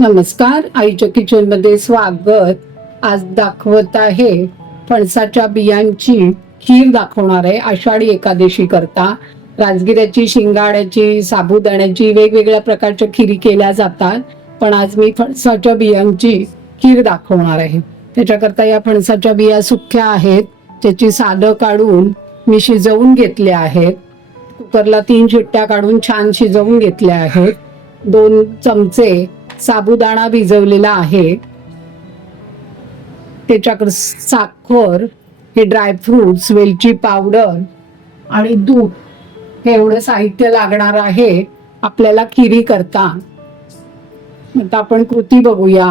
नमस्कार. आईच्या किचनमध्ये स्वागत. आज दाखवत आहे फणसाच्या बियांची खीर दाखवणार आहे आषाढी एकादशी करता. राजगिऱ्याची शिंगाड्याची साबुदाण्याची वेगवेगळ्या प्रकारच्या खिरी केल्या जातात. पण आज मी फणसाच्या बियांची खीर दाखवणार आहे. त्याच्याकरता या फणसाच्या बिया सुक्या आहेत. त्याची सालं काढून मी शिजवून घेतल्या आहेत. कुकरला तीन शिट्ट्या काढून छान शिजवून घेतल्या आहेत. दोन चमचे साबुदाणा भिजवलेला आहे. त्याच्याकडे साखर हे ड्रायफ्रुट्स वेलची पावडर आणि दूध हे एवढं साहित्य लागणार आहे आपल्याला खिरी करता. आता आपण कृती बघूया.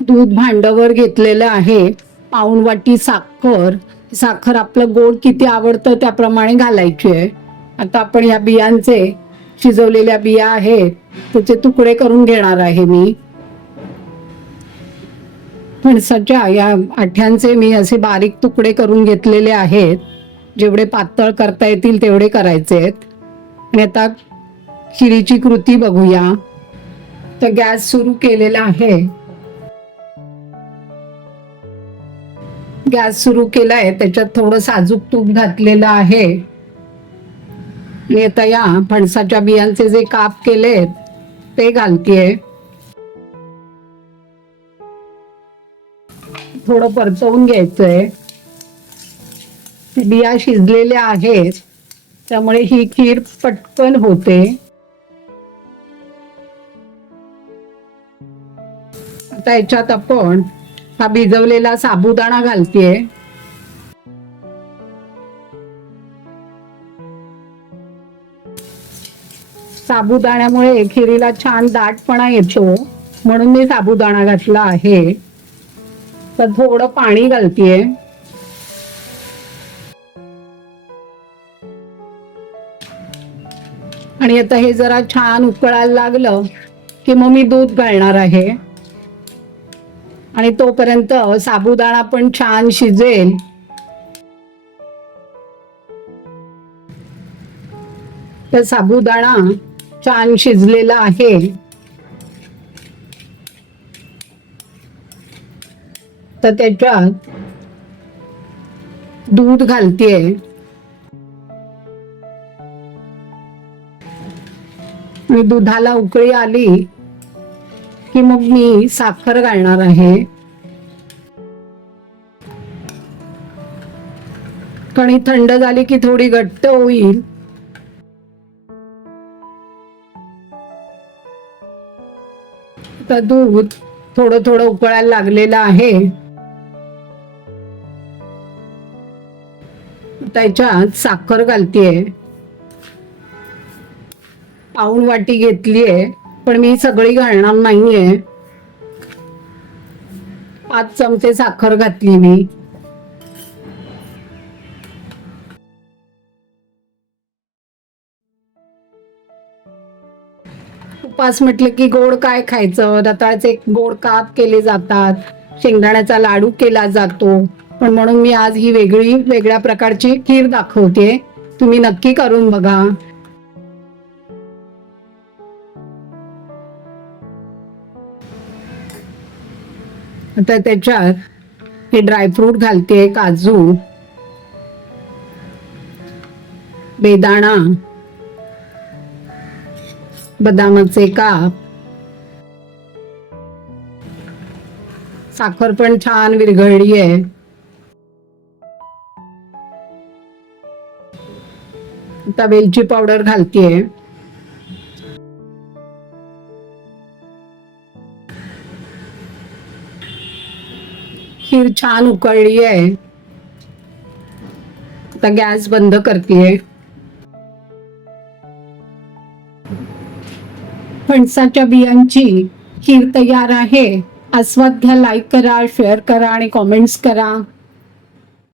दूध भांडवर घेतलेलं आहे. पाऊण वाटी साखर. साखर आपलं गोड किती आवडतं त्याप्रमाणे घालायची. आहे आता आपण या बियांचे शिजवलेल्या बिया आहेत त्याचे तुकडे करून घेणार आहे मी. फणसाच्या या आठ्यांचे मी असे बारीक तुकडे करून घेतलेले आहेत. जेवढे पातळ करता येतील तेवढे करायचे आहेत. आणि आता खिरीची कृती बघूया. तर गॅस सुरू केलेला आहे. गॅस सुरू केला आहे त्याच्यात थोडं साजूक तूप घातलेलं आहे. येतया या फणसाच्या बियांचे जे काप केलेत ते घालतीये. थोडं परतवून घ्यायचंय. बिया शिजलेल्या आहेत त्यामुळे ही खीर पटकन होते. आता याच्यात आपण हा भिजवलेला साबुदाणा घालतीये. साबुदाण्यामुळे खिरीला छान दाटपणा येतो म्हणून मी साबुदाणा घातला आहे. तर थोडं पाणी घालतीये. आणि आता हे जरा छान उकळायला लागलं की मग मी दूध घालणार आहे. आणि तोपर्यंत साबुदाणा पण छान शिजेल. तर साबुदाणा छान शिजलेला आहे. तर त्याच्यात दूध घालतीये. मी दुधाला उकळी आली की मग मी साखर घालणार आहे. कणी थंड झाली की थोडी घट्ट होईल. तर दूध थोडं थोडं उकळायला लागलेलं आहे. त्याच्यात साखर घालतीये. पाऊण वाटी घेतलीये पण मी सगळी घालणार नाहीये. पाच चमचे साखर घातली मी. उपास म्हटलं की गोड काय खायचं? रताळ्याचे गोड काप केले जातात. शेंगदाण्याचा लाडू केला जातो. पण म्हणून मी आज ही वेगळी वेगळ्या प्रकारची खीर दाखवते. तुम्ही नक्की करून बघा. आता त्याच्यात हे ड्रायफ्रूट घालते काजू बेदाणा बदामाचे काप. साखर पण छान विरघळली आहे. आता वेलची पावडर घालतीये. खीर छान उकळली आहे. आता गॅस बंद करतीये. फणसाच्या बियांची खीर तयार आहे. आस्वाद घ्या लाईक करा शेअर करा आणि कॉमेंट्स करा.